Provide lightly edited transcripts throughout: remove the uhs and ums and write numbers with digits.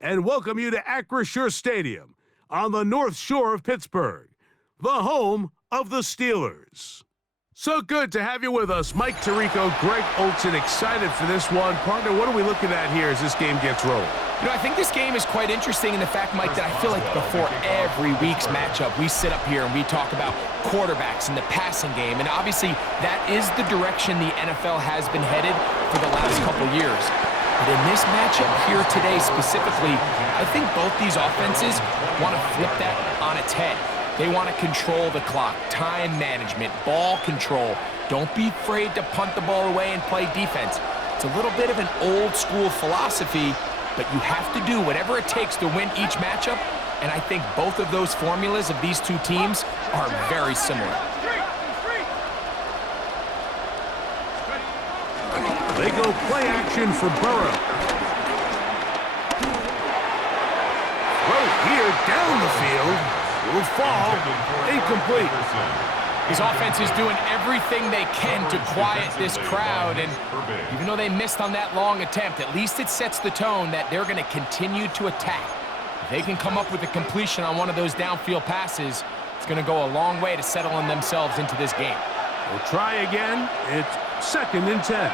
and welcome you to Acrisure Stadium on the North Shore of Pittsburgh, the home of the Steelers. So good to have you with us. Mike Tirico, Greg Olson, excited for this one. Partner, what are we looking at here as this game gets rolling? You know, I think this game is quite interesting in the fact, Mike, that I feel like before every week's matchup, we sit up here and we talk about quarterbacks and the passing game. And obviously, that is the direction the NFL has been headed for the last couple years. But in this matchup here today specifically, I think both these offenses want to flip that on its head. They want to control the clock, time management, ball control. Don't be afraid to punt the ball away and play defense. It's a little bit of an old school philosophy, but you have to do whatever it takes to win each matchup, and I think both of those formulas of these two teams are very similar. They go play action for Burrow. Throw here down the field. Will fall. Incomplete. His offense is doing everything they can to quiet this crowd, and even though they missed on that long attempt, at least it sets the tone that they're going to continue to attack. If they can come up with a completion on one of those downfield passes, it's going to go a long way to settling themselves into this game. We'll try again. It's 2nd and 10.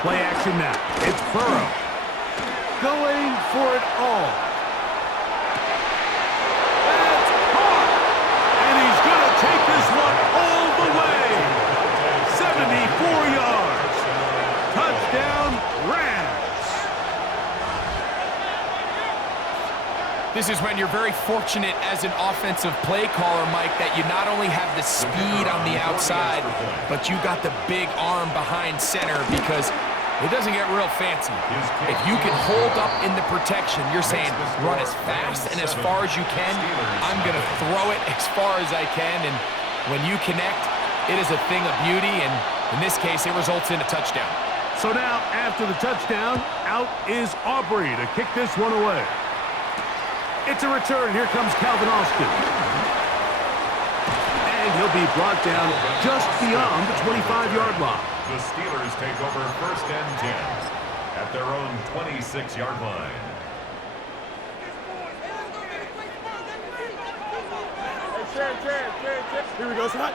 Play action now. It's Burrow. Going for it all. Take this one all the way. 74 yards. Touchdown, Rams. This is when you're very fortunate as an offensive play caller, Mike, that you not only have the speed on the outside, but you got the big arm behind center, because it doesn't get real fancy. If you can hold up in the protection, you're saying run as fast and as far as you can. I'm going to throw it as far as I can, and when you connect, it is a thing of beauty, and in this case, it results in a touchdown. So now, after the touchdown, out is Aubrey to kick this one away. It's a return. Here comes Calvin Austin. And he'll be brought down just beyond the 25-yard line. The Steelers take over 1st and 10 at their own 26-yard line. Here we go, Scott.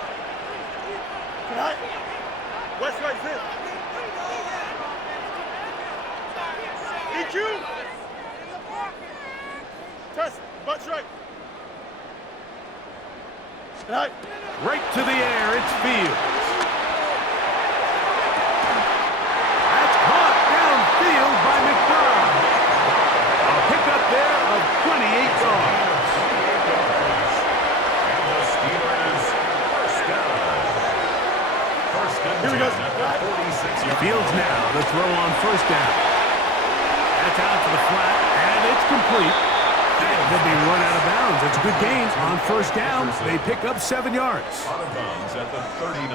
Scott. West right, sit. Eat you. Test, butt strike. Scott. Right to the air, it's Fields. That's caught downfield by McBride. A pickup there of 28 yards. Here we go. Fields now to throw on 1st down. That's out to the flat, and it's complete. And he'll be run out of bounds. It's a good gain on 1st down. They pick up 7 yards.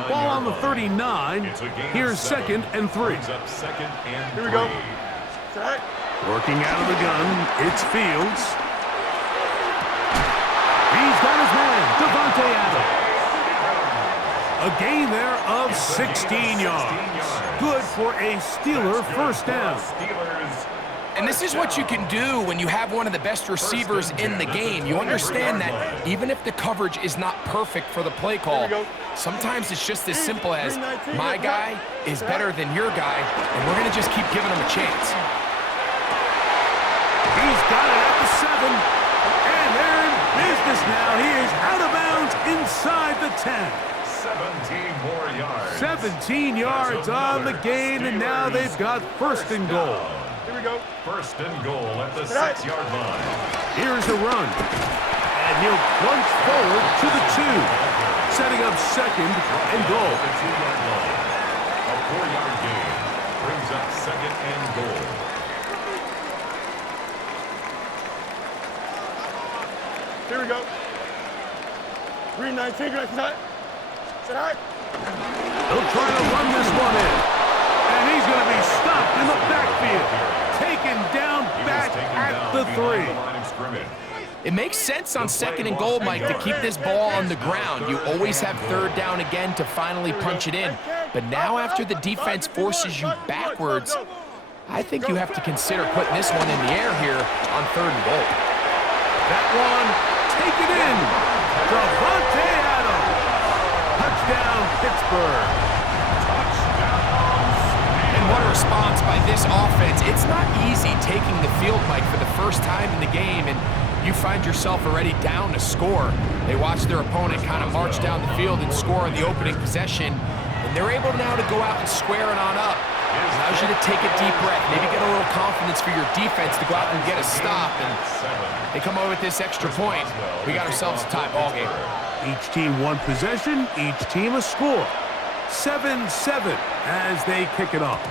Ball on the 39. Here's 2nd and 3. Here we go. Working out of the gun, it's Fields. He's got his man, Devontae Adams. A gain there of 16 yards. Good for a Steeler 1st down. And this is what you can do when you have one of the best receivers in the game. You understand that even if the coverage is not perfect for the play call, sometimes it's just as simple as my guy is better than your guy, and we're going to just keep giving him a chance. He's got it at the 7, and they're in business now. He is out of bounds inside the 10. 17 more yards. 17 yards on the gain, and now they've got 1st and goal. Here we go. 1st and goal at the 6-yard line. Here's a run, and he'll plunge forward to the 2, setting up 2nd and goal. The 2-yard line. A 4-yard gain brings up 2nd and goal. Here we go. 3-19, right side. Sit high. He'll try to run this one in, and he's going to be stopped in the backfield, taken down back at the 3. It makes sense on 2nd and goal, Mike, to keep this ball on the ground. You always have 3rd down again to finally punch it in. But now after the defense forces you backwards, I think you have to consider putting this one in the air here on 3rd and goal. That one, take it in. Devontae Adams. Touchdown, Pittsburgh. And what a response by this offense. It's not easy taking the field, Mike, for the first time in the game, and you find yourself already down to score. They watch their opponent kind of march down the field and score in the opening possession, and they're able now to go out and square it on up. Allows you to take a deep breath, maybe get a little confidence for your defense to go out and get a stop, and they come away with this extra point. We got ourselves a tie ball game. Each team one possession, each team a score. 7-7 as they kick it off.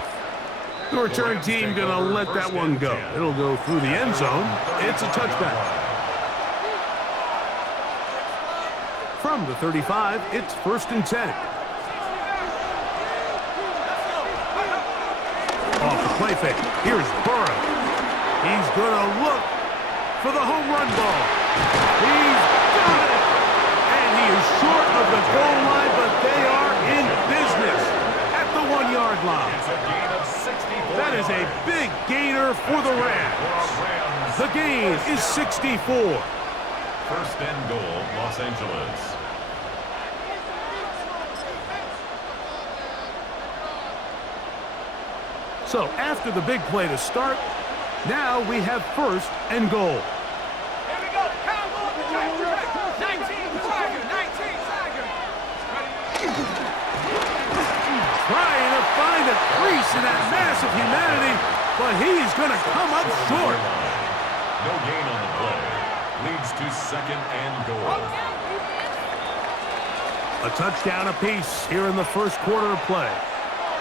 The return team gonna let that one go. It'll go through the end zone. It's a touchback. From the 35, it's 1st and 10. Off the play fake. Here's Burrow. He's gonna look for the home run ball. He's got it! And he is short of the goal line, but they are in business at the 1-yard line. That is a big gainer for the Rams. The gain is 64. 1st and goal, Los Angeles. So after the big play to start, now we have 1st and goal. Here we go. Cowboy, 19 Tiger, 19 Tiger. Trying to find a crease in that mass of humanity, but he's going to come up short. No gain on the play. Leads to 2nd and goal. A touchdown apiece here in the 1st quarter of play.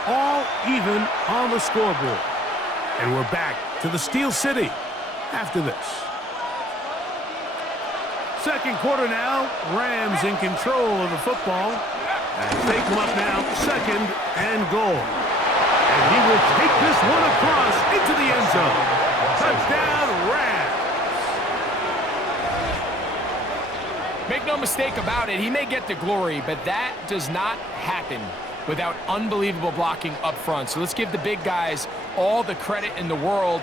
All even on the scoreboard. And we're back to the Steel City after this. 2nd quarter now. Rams in control of the football. And they come up now, 2nd and goal. And he will take this one across into the end zone. Touchdown, Rams. Make no mistake about it, he may get the glory, but that does not happen without unbelievable blocking up front. So let's give the big guys all the credit in the world.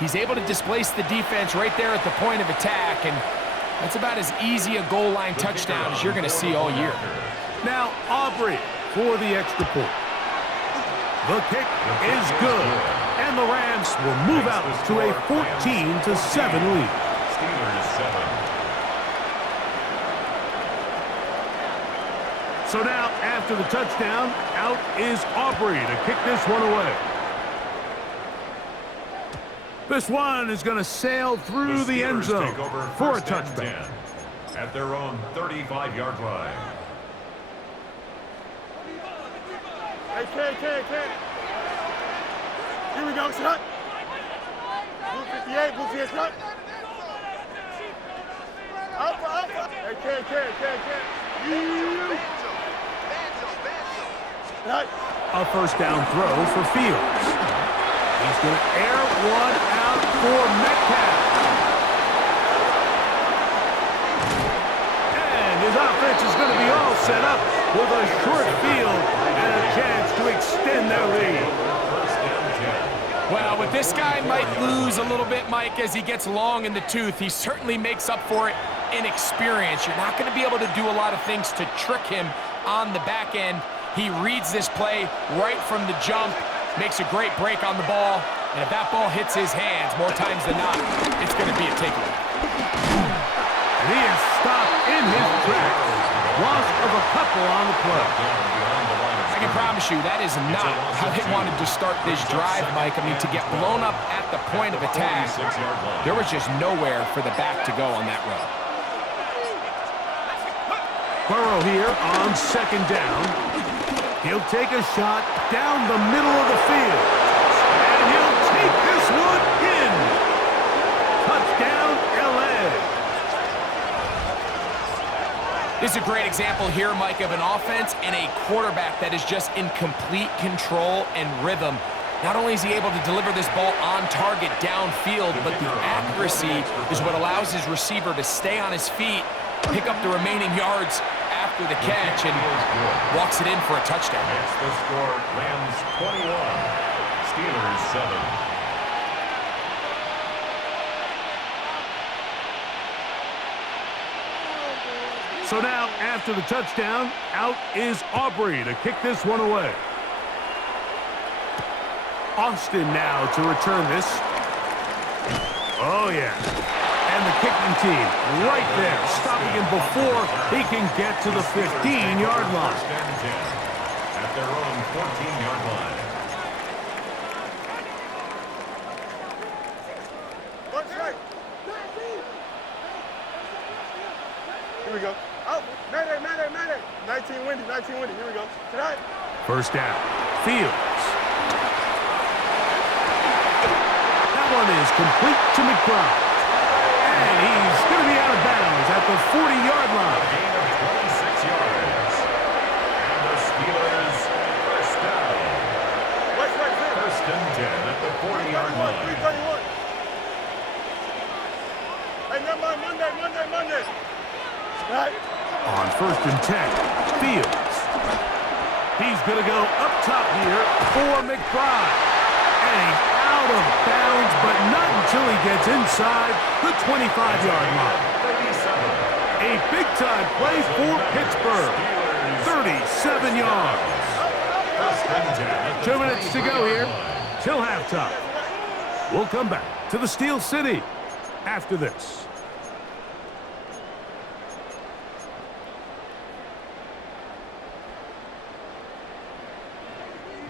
He's able to displace the defense right there at the point of attack, and that's about as easy a goal line touchdown as you're going to see all year. Now Aubrey for the extra point. The kick is good, and the Rams will move out to a 14-7 lead. Steelers 7. So now, after the touchdown, out is Aubrey to kick this one away. This one is going to sail through the end zone for a touchback. At their own 35-yard line. Hey. Here we go, shot. Blue 58, blue 58, shot. Up. Hey, A 1st down throw for Fields. He's going to air one out for Metcalf. And his offense is going to be all set up with a short field and a chance to extend their lead. Well, with this guy might lose a little bit, Mike, as he gets long in the tooth. He certainly makes up for it in experience. You're not going to be able to do a lot of things to trick him on the back end. He reads this play right from the jump, makes a great break on the ball, and if that ball hits his hands more times than not, it's going to be a takeaway. And he is stopped in his tracks. Loss of a couple on the play. I can promise you that is not how they wanted to start this drive, Mike. I mean, to get blown up at the point of attack, there was just nowhere for the back to go on that run. Burrow here on 2nd down. He'll take a shot down the middle of the field. And he'll take this one in. Touchdown, L.A. This is a great example here, Mike, of an offense and a quarterback that is just in complete control and rhythm. Not only is he able to deliver this ball on target downfield, but the accuracy is what allows his receiver to stay on his feet, pick up the remaining yards after the catch, and walks it in for a touchdown. That's the score. Rams 21, Steelers 7. So now, after the touchdown, out is Aubrey to kick this one away. Austin now to return this. Oh, yeah. And the kicking team right there, stopping him before he can get to the 15-yard line. First and 10 at their own 14-yard line. Here we go. Oh, Mayday. 19 windy. Here we go. Tonight. First down. Fields. That one is complete to McBride. And he's going to be out of bounds at the 40-yard line. Gain of 26 yards. And the Steelers first down. First and 10 at the 40-yard line. 331. Hey, never mind. Monday. Right. On first and 10, Fields. He's going to go up top here for McBride. And he's out of bounds, but not until he gets inside the 25-yard line. 37. A big-time play for Pittsburgh. 37 yards. First and 10 at the 2 minutes to go 25-yard here line. till halftime. We'll come back to the Steel City after this.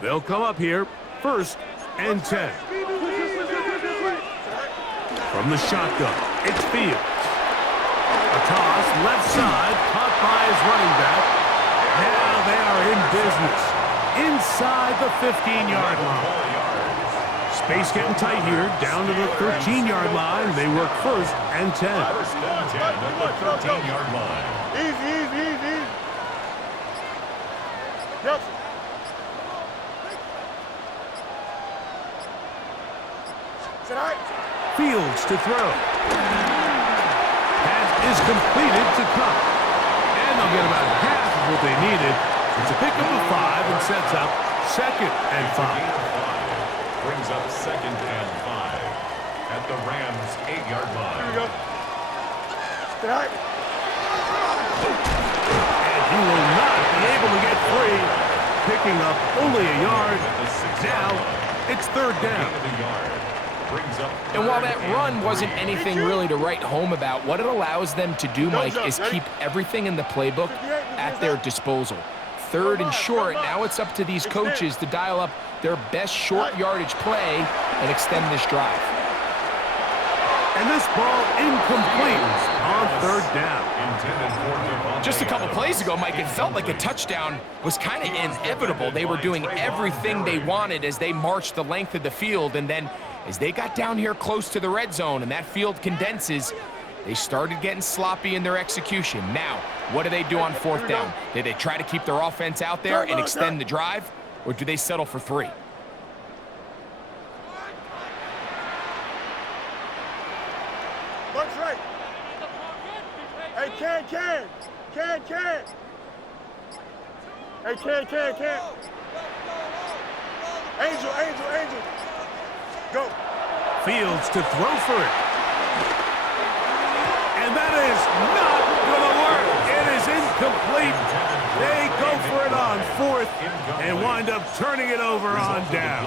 They'll come up here, first and 10. From the shotgun, it's Fields. A toss, left side, caught by his running back. Now they are in business, inside the 15-yard line. Space getting tight here, down to the 13-yard line. They work first and 10. First and 10 at the 13-yard line. Easy. Yep. Tonight. Fields to throw. Pass is completed to Cup. And they'll get about half of what they needed. It's a pickup of 5 and sets up second and 5. Gain of 5 brings up second and 5 at the Rams' 8-yard line. Here we go. Tonight. And he will not be able to get free. Picking up only a yard. Now it's third down. Gain of a yard. And while that run wasn't anything really to write home about, what it allows them to do, Mike, is keep everything in the playbook at their disposal. Third and short, now it's up to these coaches to dial up their best short yardage play and extend this drive. And this ball incomplete on third down. Just a couple plays ago, Mike, it felt like a touchdown was kind of inevitable. They were doing everything they wanted as they marched the length of the field, and then as they got down here close to the red zone and that field condenses, they started getting sloppy in their execution. Now, what do they do on fourth down? Do they try to keep their offense out there and extend the drive, or do they settle for 3? Bunch right. Hey, can. Hey, can. Angel. Go. Fields to throw for it. And that is not going to work. It is incomplete. They go for it on fourth and wind up turning it over on down.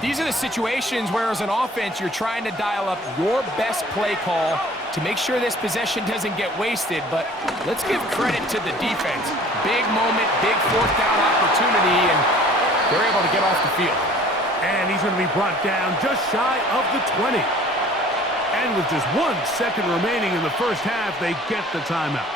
These are the situations where as an offense you're trying to dial up your best play call to make sure this possession doesn't get wasted, but let's give credit to the defense. Big moment, big fourth down opportunity, and they're able to get off the field. And he's going to be brought down just shy of the 20. And with just 1 second remaining in the first half, they get the timeout.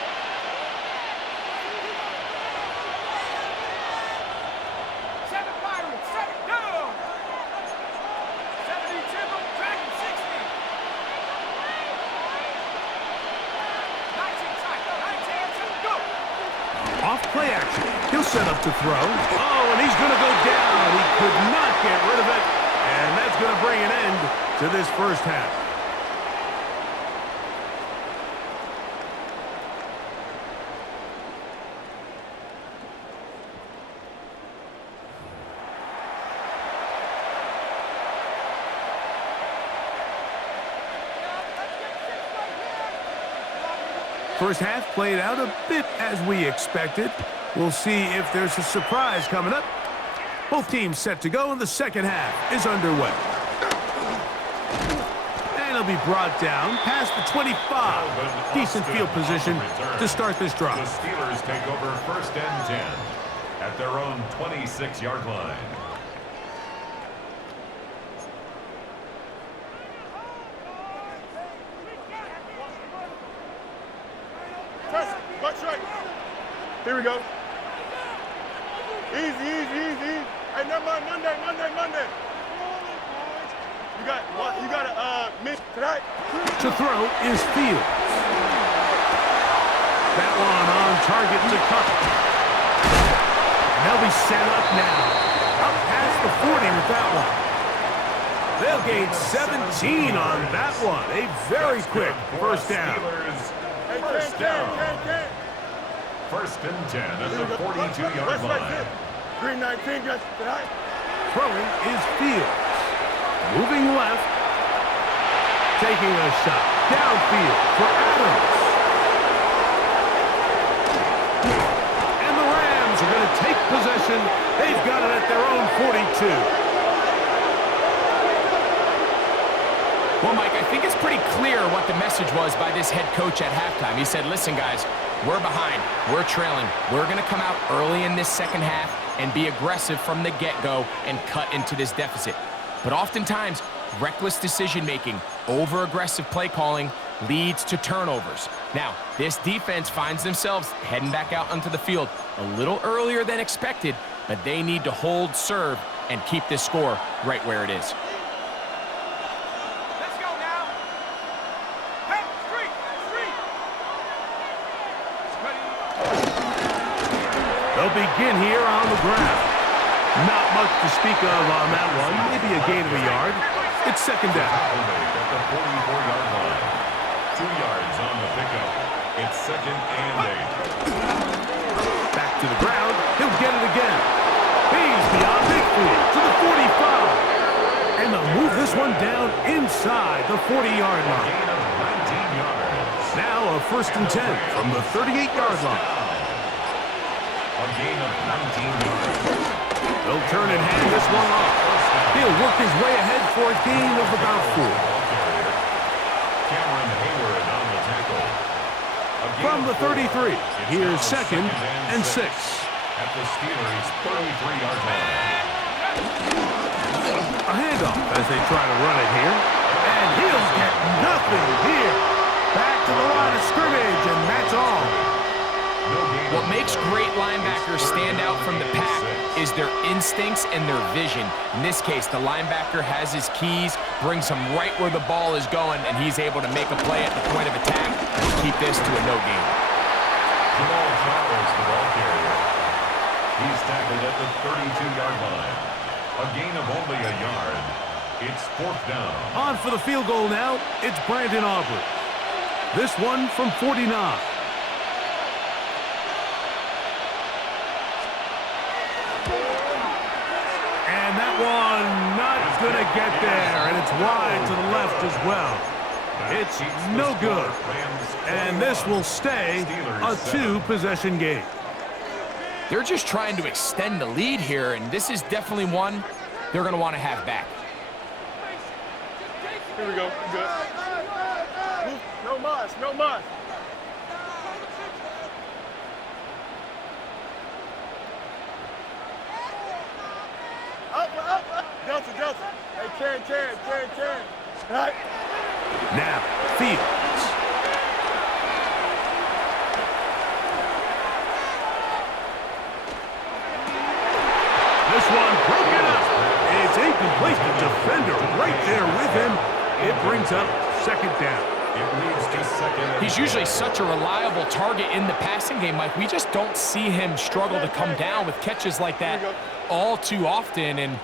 Off play action. He'll set up to throw. Oh, and he's going to go down. He could not get rid of it. And that's going to bring an end to this first half. First half played out a bit as we expected. We'll see if there's a surprise coming up. Both teams set to go, and the second half is underway. And it'll be brought down past the 25. Decent field position to start this drive. The Steelers take over first and 10 at their own 26-yard line. Butt right. Here we go. Easy, easy, easy. Hey, never mind. Monday. You got a miss tonight. To throw is Fields. That one on target to cut. And they'll be set up now. Up past the 40 with that one. They'll gain 17 on that one. A very quick first down. First down. First and 10 at the 42-yard line. Green 19 got tonight. Throwing is Fields. Moving left. Taking a shot. Downfield for Adams. And the Rams are going to take possession. They've got it at their own 42. Well, Mike, I think it's pretty clear what the message was by this head coach at halftime. He said, listen, guys, we're behind. We're trailing. We're going to come out early in this second half and be aggressive from the get-go and cut into this deficit. But oftentimes, reckless decision-making, over-aggressive play calling leads to turnovers. Now, this defense finds themselves heading back out onto the field a little earlier than expected, but they need to hold serve and keep this score right where it is. Let's go now. Hey, street. They'll begin here on the ground. Not much to speak of on that one. Maybe a gain of a yard. It's second down. At the 44-yard line. 2 yards on the pickup. It's second and 8. Back to the ground. He'll get it again. He's beyond midfield to the 45. And they'll move this one down inside the 40-yard line. Gain of 19 yards. Now a first and 10 from the 38-yard line. A gain of 19 yards. They'll turn and hand this one off. He'll work his way ahead for a gain of about 4. Cameron Hayward on the tackle. From the 33, here's second and 6. At the Steelers' 33-yard line. A handoff as they try to run it here. And he'll get nothing here. Back to the line of scrimmage, and that's all. What makes great linebackers stand out from the pack is their instincts and their vision. In this case, the linebacker has his keys, brings him right where the ball is going, and he's able to make a play at the point of attack and keep this to a no gain. Jamal Charles, the ball carrier. He's tackled at the 32-yard line. A gain of only a yard. It's fourth down. On for the field goal now, it's Brandon Aubrey. This one from 49. And that one not going to get there, and it's wide to the left as well. It's no good, and this will stay a 2-possession game. They're just trying to extend the lead here, and this is definitely one they're going to want to have back. Here we go. Good. No mas. Up. Delta. Hey, can. All right. Now, Fields. This one broken up. It's incomplete. The defender right there with him. It brings up second down. It leads to second and He's usually such a reliable target in the passing game, Mike. We just don't see him struggle to come down with catches like that all too often. And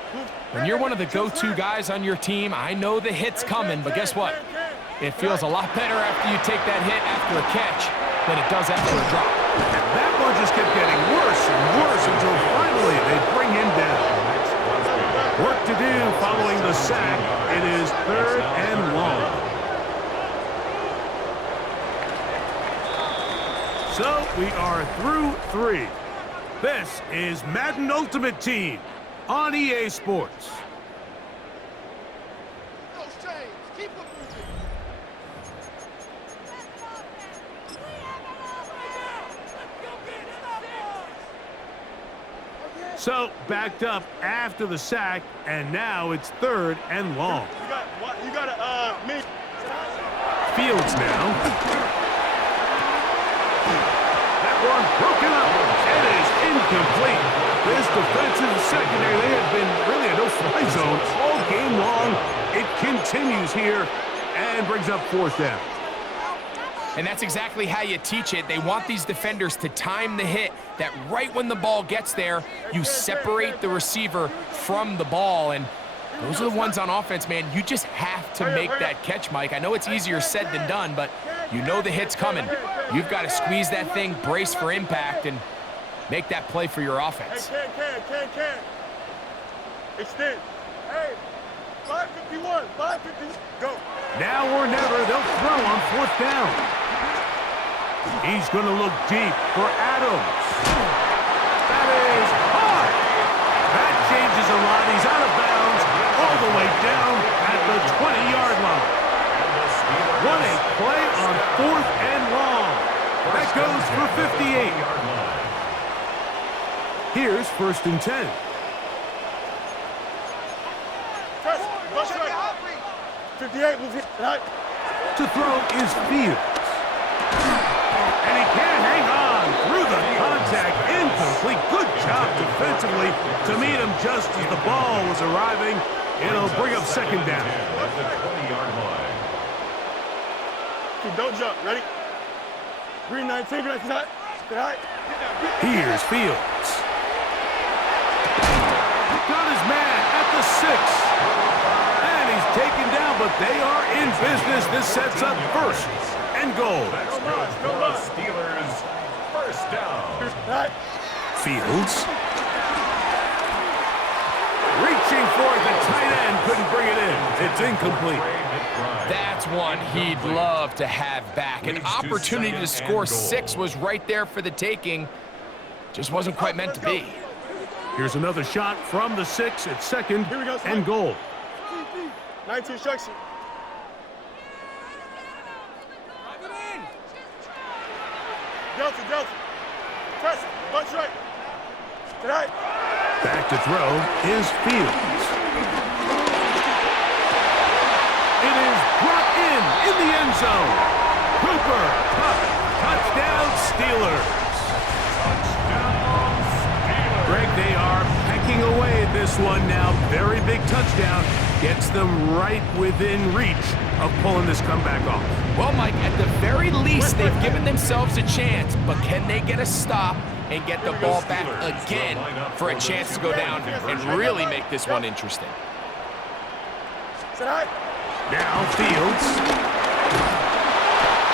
when you're one of the go-to guys on your team, I know the hit's coming, but guess what? It feels a lot better after you take that hit after a catch than it does after a drop. And that one just kept getting worse and worse until finally they bring him down. Work to do following the sack. It is third and long. So we are through 3. This is Madden Ultimate Team on EA Sports. So backed up after the sack, and now it's 3rd and long. You got me. Fields now. That one broken up. It is incomplete. This defensive secondary, they have been really a no-fly zone all game long. It continues here and brings up 4th down. And that's exactly how you teach it. They want these defenders to time the hit, that right when the ball gets there, you separate the receiver from the ball. And those are the ones on offense, man. You just have to make that catch, Mike. I know it's easier said than done, but you know the hit's coming. You've got to squeeze that thing, brace for impact, and make that play for your offense. Can. Extend. Hey, 551, 550, go. Now or never, they'll throw on 4th down. He's going to look deep for Adams. That is hard. That changes a lot. He's out of bounds all the way down at the 20-yard line. What a play on 4th and long. That goes for 58. Here's 1st and 10. Press, rush right. 58, move it. To throw is Fields. And he can't hang on through the contact. Incomplete. Good job defensively to meet him just as the ball was arriving. It'll bring up 2nd down. At the 20-yard line. Don't jump. Ready? Green 19, green 19. Here's Fields. Got his man at the 6. And he's taken down, but they are in business. This sets up 1st and goal. That's good for the Steelers. 1st down. Fields. Reaching for it, the tight end couldn't bring it in. It's incomplete. That's one he'd love to have back. An opportunity to score 6 was right there for the taking. Just wasn't quite meant to be. Here's another shot from the 6 at 2nd and goal. 19 instruction. Delta. Press it. Bunch right. Tonight. Back to throw is Fields. It is brought in the end zone. Cooper, touchdown Steelers. Greg, they are pecking away at this one now. Very big touchdown. Gets them right within reach of pulling this comeback off. Well, Mike, at the very least, they've given themselves a chance, but can they get a stop and get the ball back again for a chance to go down and really make this one interesting? Now Fields.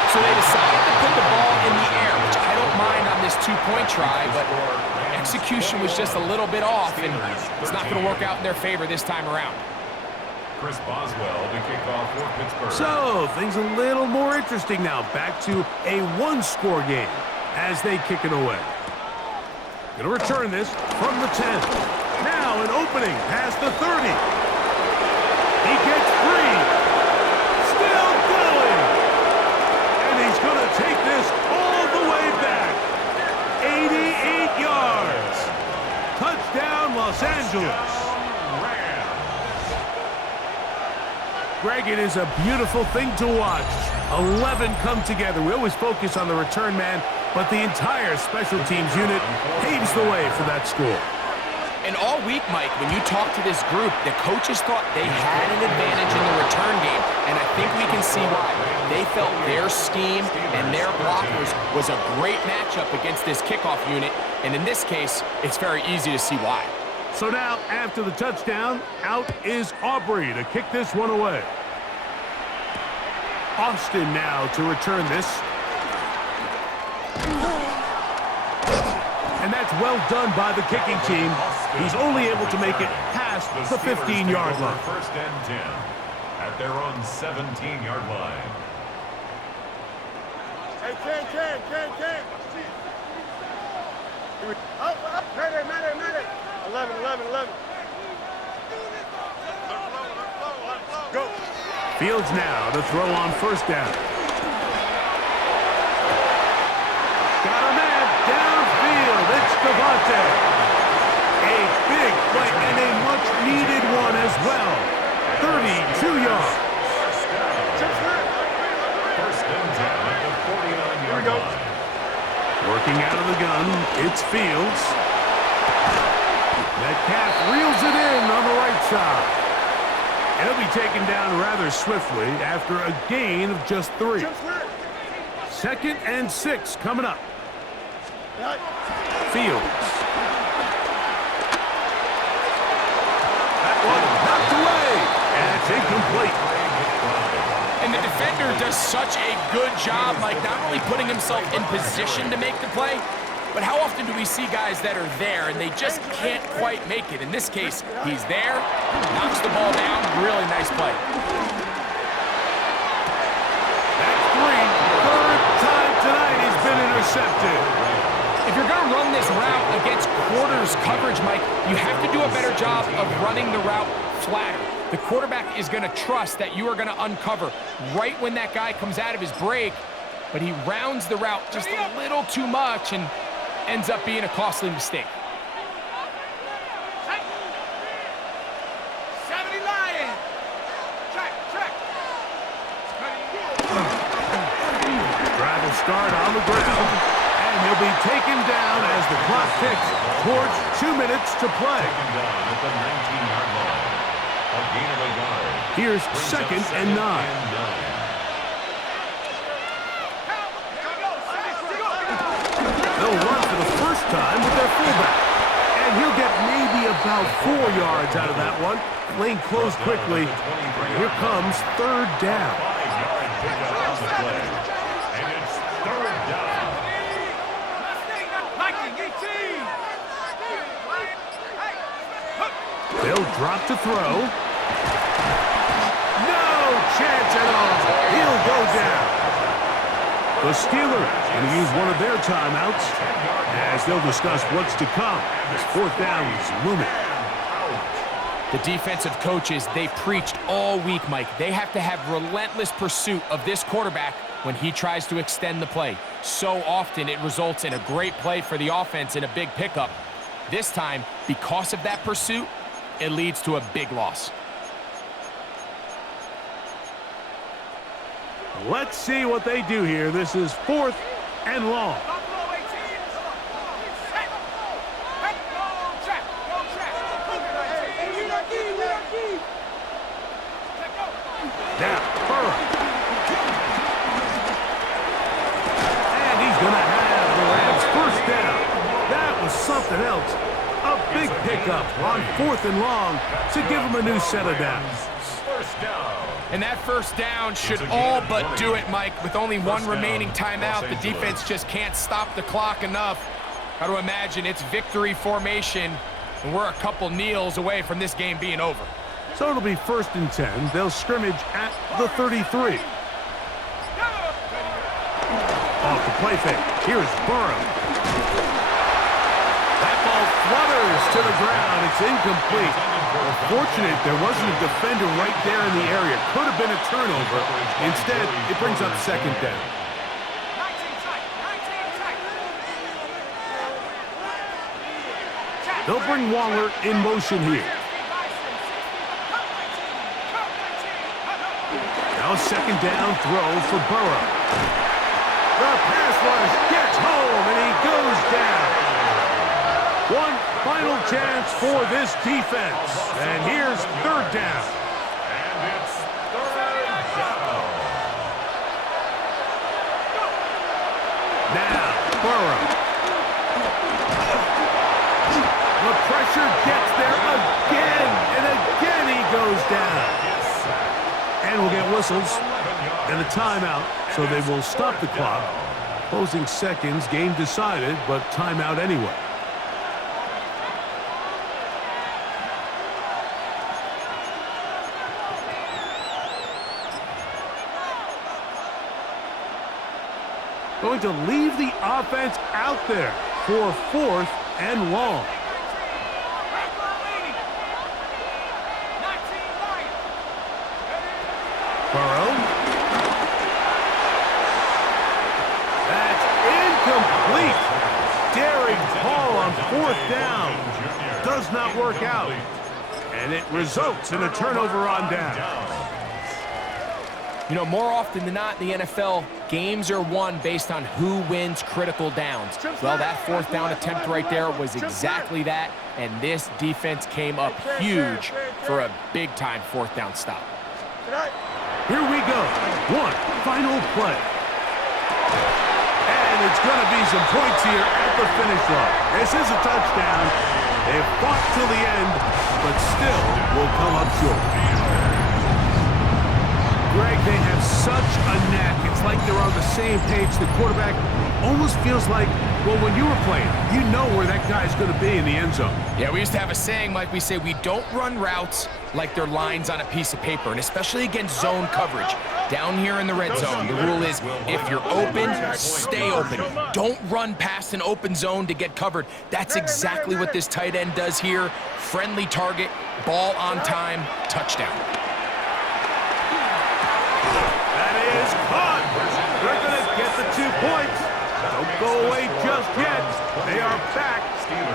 So they decided to put the ball in the air, which I don't mind on this 2-point try, but execution was just a little bit off, and it's not going to work out in their favor this time around. Chris Boswell to kick off for Pittsburgh. So things a little more interesting now. Back to a 1-score game as they kick it away. Going to return this from the 10. Now an opening past the 30. He gets free. Still going. And he's going to take this all the way back. 88 yards. Touchdown, Los Angeles. Greg, it is a beautiful thing to watch. 11 come together. We always focus on the return man, but the entire special teams unit paves the way for that score. And all week, Mike, when you talk to this group, the coaches thought they had an advantage in the return game, and I think we can see why. They felt their scheme and their blockers was a great matchup against this kickoff unit, and in this case, it's very easy to see why. So now, after the touchdown, out is Aubrey to kick this one away. Austin now to return this. And that's well done by the kicking team. He's only able to make it past the 15-yard line. 1st and 10 at their own 17-yard line. Hey, Ken. Up. Mayday. 11. Go. Fields now to throw on first down. Got a man downfield. It's Devontae. A big play and a much-needed one as well. 32 yards. First and 10 at the 49-yard line. Working out of the gun, it's Fields. Metcalf reels it in on the right side. And he'll be taken down rather swiftly after a gain of just 3. 2nd and 6 coming up. Fields. That one knocked away. And it's incomplete. And the defender does such a good job, like not only putting himself in position to make the play, but how often do we see guys that are there and they just can't quite make it? In this case, he's there, knocks the ball down, really nice play. That's 3. 3rd time tonight he's been intercepted. If you're going to run this route against quarters coverage, Mike, you have to do a better job of running the route flatter. The quarterback is going to trust that you are going to uncover right when that guy comes out of his break, but he rounds the route just a little too much and ends up being a costly mistake. 70 Lions. Track. Drive will start on the ground, and he'll be taken down as the clock ticks towards 2 minutes to play. Taken down at the 19-yard line. A gain of a yard. Here's 2nd and 9. They'll run for the first time with their fullback. And he'll get maybe about 4 yards out of that one. Lane closed quickly. Here comes 3rd down. 5-yard pickup on the play. And it's 3rd down. They'll drop to throw. No chance at all. He'll go down. The Steelers going to use one of their timeouts as they'll discuss what's to come. This 4th down is looming. The defensive coaches, they preached all week, Mike. They have to have relentless pursuit of this quarterback when he tries to extend the play. So often it results in a great play for the offense and a big pickup. This time, because of that pursuit, it leads to a big loss. Let's see what they do here. This is 4th and long. Now, Burrow. And he's going to have the Rams first down. That was something else. A big pickup on 4th and long to give him a new set of downs. First down. And that first down should all but do it, Mike. With only one remaining timeout, the defense just can't stop the clock enough. Got to imagine it's victory formation, and we're a couple kneels away from this game being over. So it'll be 1st and 10. They'll scrimmage at the 33. Off the play fake. Here's Burrow. That ball flutters to the ground. It's incomplete. Well, fortunate there wasn't a defender right there in the area. Could have been a turnover. Instead, it brings up 2nd down. They'll bring Waller in motion here. Now 2nd down throw for Burrow. The pass rush gets home and he goes down. One final chance for this defense. And here's 3rd down. And it's 3rd down. Now, Burrow. The pressure gets there again, and again he goes down. And we'll get whistles and a timeout, so they will stop the clock. Closing seconds, game decided, but timeout anyway. going to leave the offense out there for 4th and long. Burrow. That's incomplete. Daring call on 4th down. Does not work out. And it results in a turnover on down. You know, more often than not in the NFL, games are won based on who wins critical downs. Well, that 4th down attempt right there was exactly that, and this defense came up huge for a big-time 4th down stop. Here we go. One final play. And it's going to be some points here at the finish line. This is a touchdown. They fought till the end, but still will come up short. Greg, they have such a knack. It's like they're on the same page. The quarterback almost feels like, well, when you were playing, you know where that guy's going to be in the end zone. Yeah, we used to have a saying, Mike. We say we don't run routes like they're lines on a piece of paper, and especially against zone coverage. Down here in the red zone, the rule is if you're open, stay open. Don't run past an open zone to get covered. That's exactly what this tight end does here. Friendly target, ball on time, touchdown. Is caught. They're going to get the 2 points. Don't go away just yet. They are back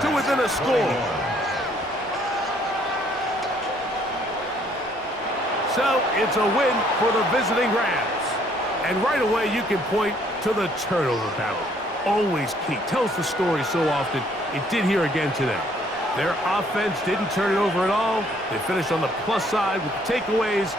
to within a score. So it's a win for the visiting Rams. And right away you can point to the turnover battle. Always key. Tells the story so often. It did here again today. Their offense didn't turn it over at all. They finished on the plus side with the takeaways.